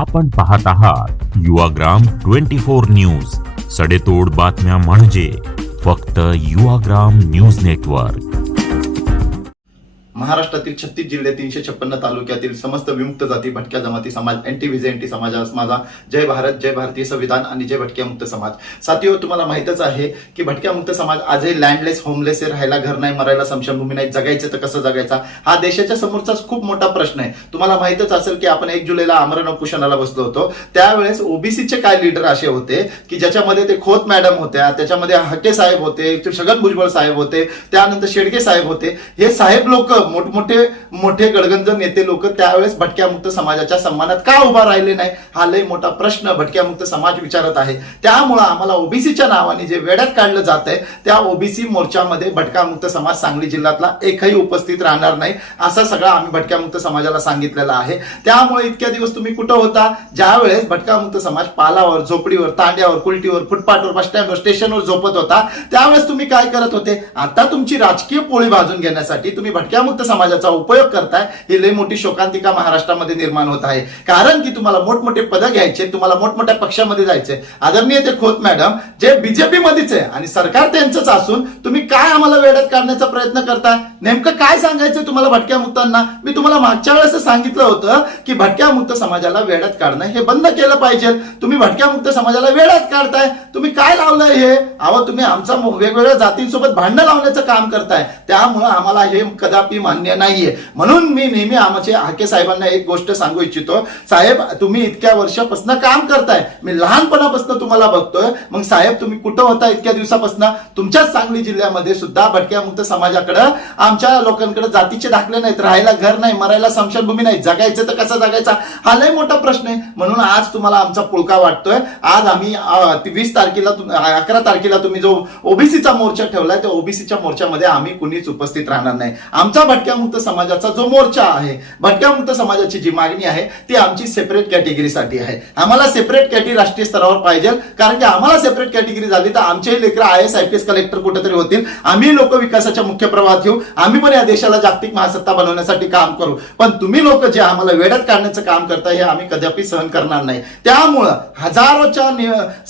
आपण पाहत आहात युवाग्राम ट्वेंटी फोर न्यूज सडेतोड बातम्या म्हणजे फक्त युवाग्राम न्यूज नेटवर्क महाराष्ट्रातील छत्तीस जिल्हे तीनशे छप्पन्न तालुक्यातील समस्त विमुक्त जाती भटक्या जमाती समाज एंटी विजे एंटी समाज माझा जय भारत जय भारतीय संविधान आणि जय भटक्या मुक्त समाज साथीहो तुम्हाला माहितच आहे की भटक्या मुक्त समाज आजही लँडलेस होमलेस राहायला घर नाही मरायला समशमभूमी नाही जगायचं तर कसं जगायचा हा देशाच्या समोरचा खूप मोठा प्रश्न आहे तुम्हाला माहितच असेल की आपण एक जुलैला आमरण उपोषणाला बसलो होतो त्यावेळेस ओबीसीचे काय लिडर असे होते की ज्याच्यामध्ये ते खोत मॅडम होत्या त्याच्यामध्ये हके साहेब होते छगन भुजबळ साहेब होते त्यानंतर शेडगे साहेब होते हे साहेब लोक मोठमोठे मोठे गडगंज नेते लोक त्यावेळेस भटक्यामुक्त समाजाच्या सन्मानात का उभा राहिले नाही हा लय मोठा प्रश्न भटक्यामुक्त समाज विचारत आहे त्यामुळं आम्हाला ओबीसीच्या नावाने जे वेड्यात काढलं जात आहे त्या ओबीसी मोर्चामध्ये भटक्यामुक्त समाज सांगली जिल्ह्यातला एकही उपस्थित राहणार नाही असा सगळा आम्ही भटक्यामुक्त समाजाला सांगितलेलं आहे त्यामुळे इतक्या दिवस तुम्ही कुठं होता ज्यावेळेस भटकामुक्त समाज पालावर झोपडीवर तांड्यावर कुलटीवर फुटपाथवर बसस्टँडवर स्टेशनवर झोपत होता त्यावेळेस तुम्ही काय करत होते आता तुमची राजकीय पोळी भाजून घेण्यासाठी तुम्ही भटक्यामुक्त समाजाचा उपयोग करताय ही लई मोठी शोकांतिका महाराष्ट्रामध्ये निर्माण होत आहे कारण की तुम्हाला मोठमोठे पद घ्यायचे तुम्हाला मोठमोठ्या पक्षामध्ये जायचे आदरणीय ते खोत मॅडम जे बीजेपी मध्येच आहे आणि सरकार त्यांचंच असून तुम्ही काय आम्हाला वेळात काढण्याचा प्रयत्न करताय नेमकं काय सांगायचं तुम्हाला भटक्या मुक्तांना मी तुम्हाला मागच्या वेळेस सांगितलं होतं की भटक्या मुक्त समाजाला वेळात काढणं हे बंद केलं पाहिजे तुम्ही भटक्या मुक्त समाजाला वेळात काढताय तुम्ही काय लावलंय हे अहो तुम्ही आमचा वेगवेगळ्या जातींसोबत भांडण लावण्याचं काम करताय त्यामुळं आम्हाला हे कदापि मान मान्य नाहीये म्हणून मी नेहमी आमचे हाके साहेबांना एक गोष्ट सांगू इच्छितो साहेब तुम्ही इतक्या वर्षापासून काम करताय मी लहानपणापासून तुम्हाला बघतोय मग साहेब तुम्ही कुठं होता इतक्या दिवसापासून तुमच्याच सांगली जिल्ह्यामध्ये सुद्धा मुक्त समाजाकडे आमच्या लोकांकडे जातीचे दाखले नाहीत राहायला घर नाही मरायला समशानभूमी नाही जगायचं तर कसा जगायचा हा लय मोठा प्रश्न आहे म्हणून आज तुम्हाला आमचा पुळका वाटतोय आज आम्ही वीस तारखेला अकरा तारखेला तुम्ही जो ओबीसीचा मोर्चा ठेवलाय त्या ओबीसीच्या मोर्चामध्ये आम्ही कुणीच उपस्थित राहणार नाही आमचा भटक्यामुक्त समाजाचा जो मोर्चा आहे भटक्यामुक्त समाजाची जी मागणी आहे ती आमची सेपरेट कॅटेगरीसाठी आहे आम्हाला सेपरेट कॅटेगरी राष्ट्रीय स्तरावर पाहिजे कारण की आम्हाला सेपरेट कॅटेगरी झाली तर आमचेही लेकर आय एस आय कलेक्टर कुठेतरी होतील आम्ही लोक विकासाच्या मुख्य प्रवाहात येऊ आम्ही पण या देशाला जागतिक महासत्ता बनवण्यासाठी काम करू पण तुम्ही लोक जे आम्हाला वेळात काढण्याचं काम करता हे आम्ही कदापि सहन करणार नाही त्यामुळं हजारोच्या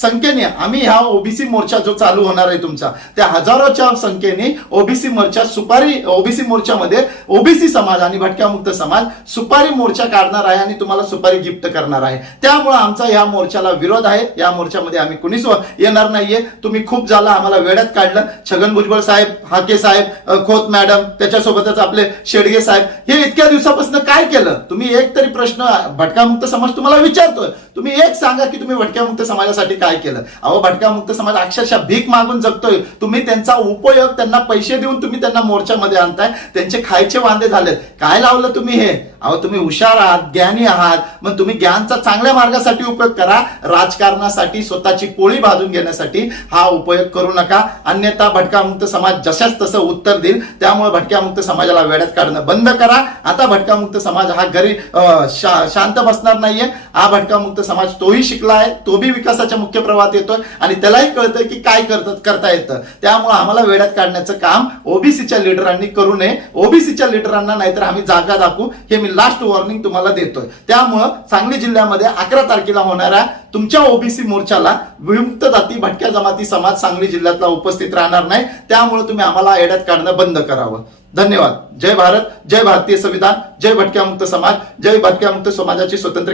संख्येने आम्ही हा ओबीसी मोर्चा जो चालू होणार आहे तुमचा त्या हजारोच्या संख्येने ओबीसी मोर्चा सुपारी ओबीसी मोर्चामध्ये मध्ये ओबीसी समाज आणि भटक्यामुक्त समाज सुपारी मोर्चा काढणार आहे आणि तुम्हाला सुपारी गिफ्ट करणार आहे त्यामुळे आमचा या मोर्चाला विरोध आहे या मोर्चामध्ये आम्ही कुणीच येणार नाहीये तुम्ही खूप झाला आम्हाला वेड्यात काढलं छगन भुजबळ साहेब हाके साहेब खोत मॅडम त्याच्यासोबतच आपले शेडगे साहेब हे इतक्या दिवसापासून काय केलं तुम्ही एक तरी प्रश्न भटकामुक्त समाज तुम्हाला विचारतोय तुम्ही एक सांगा की तुम्ही भटक्यामुक्त समाजासाठी काय केलं अहो भटक्यामुक्त समाज अक्षरशः भीक मागून जगतोय तुम्ही त्यांचा उपयोग त्यांना पैसे देऊन तुम्ही त्यांना मोर्चामध्ये आणताय त्यांचे खायचे वांदे झालेत काय लावलं तुम्ही हे अहो तुम्ही हुशार आहात ज्ञानी आहात मग तुम्ही ज्ञानचा चांगल्या मार्गासाठी उपयोग करा राजकारणासाठी स्वतःची पोळी भाजून घेण्यासाठी हा उपयोग करू नका अन्यथा भटकामुक्त समाज जशाच तसं उत्तर देईल त्यामुळे भटक्यामुक्त समाजाला वेड्यात काढणं बंद करा आता भटकामुक्त समाज हा गरीब शा शांत बसणार नाहीये हा भटकामुक्त समाज तोही शिकला आहे तो बी विकासाच्या मुख्य प्रवाहात येतोय आणि त्यालाही कळतं की काय करत करता येतं त्यामुळे आम्हाला वेड्यात काढण्याचं काम ओबीसीच्या लिडरांनी करू नये ओबीसी ओबीसीच्या लिडरांना नाहीतर आम्ही जागा दाखवू हे मी लास्ट वॉर्निंग तुम्हाला देतोय त्यामुळं सांगली जिल्ह्यामध्ये अकरा तारखेला होणाऱ्या तुमच्या ओबीसी मोर्चाला विमुक्त जाती भटक्या जमाती समाज सांगली जिल्ह्यातला उपस्थित राहणार नाही त्यामुळे तुम्ही आम्हाला एड्यात काढणं बंद करावं धन्यवाद जय भारत जय भारतीय संविधान जय भटक्या मुक्त समाज जय भटक्या मुक्त समाजाची स्वतंत्र